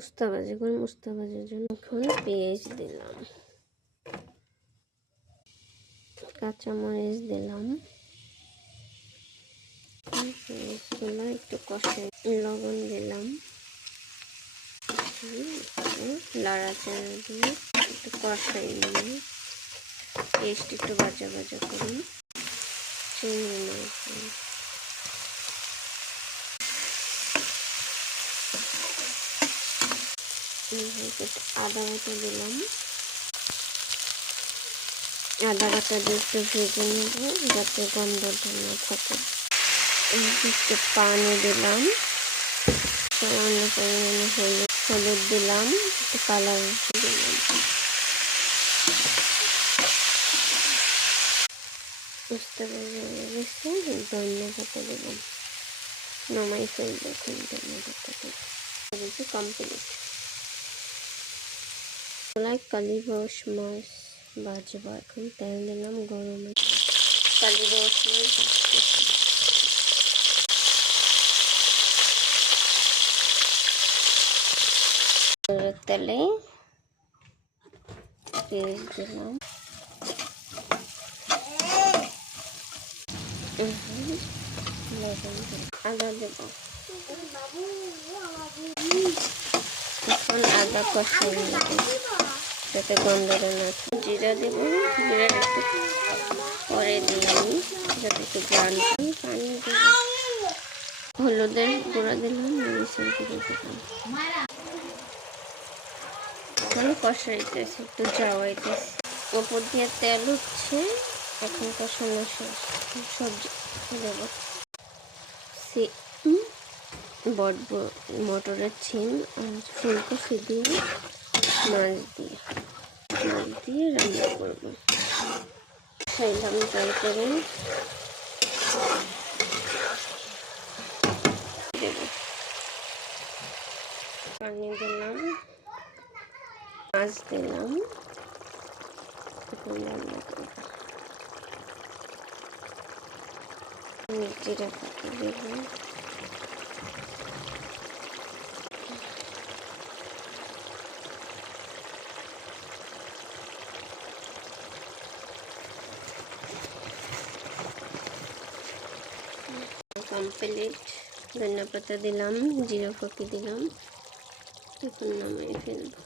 উস্তা ভাজি করুন। উস্তা ভাজির জন্য এখন পেঁয়াজ দিলাম, কাঁচামরিচ দিলাম, পেঁয়াজগুলো একটু কষাই, লবণ দিলাম, লাড়াচাড়া দিয়ে একটু কষাই নিয়ে পেস্ট একটু ভাজা ভাজা করুন। চিংড়ি মাছ দিলাম, আদা বাটা দিলাম, আদা বাটা দিয়ে একটু ভেজে নেব যাতে গন্ধটা না থাকে। একটু পানি দিলাম, সামান্য পরিমাণে হলুদ দিলাম, একটু কালার দিলাম। বুঝতে পেরে গেছে, ধনিয়া পাতা দিলাম, নামাই ফেলবো এখন ধনিয়া পাতাটা কমপ্লিট। কালীবাউস মাছ ভাজবো, এখন তেল দিলাম গরমে, কালীবাউস মাছ তেলে পেঁয়াজ দিলাম, আদা দেব, এখন আদা কষাই নেব যাতে গন্ধটা না থাকে। জিরা দেব, জিরা একটু পরে দিয়ে আমি যাতে একটু গ্রান পাই। পানি দেব, হলুদের গুঁড়া দিলাম, মরিচের গুঁড়ো দিলাম, এখন কষাইতেছি, একটু জাওয়াইতেছি। ওপর দিয়ে তেল উঠছে, এখন কষানো শেষ। সবজি দেব, মটরের ছিম আর ফুলকপি দিয়ে মাছ দিয়ে রান্না করবো। খাইলাম ট্রাই করে দেব, পানি দিলাম, মাছ দিলাম, এখন রান্না করবো। জিরা পাতা দেব, কমপ্লিট। ধনিয়া পাতা দিলাম, জিরা ফাঁকি দিলাম, এখন নামাই ফেলবো।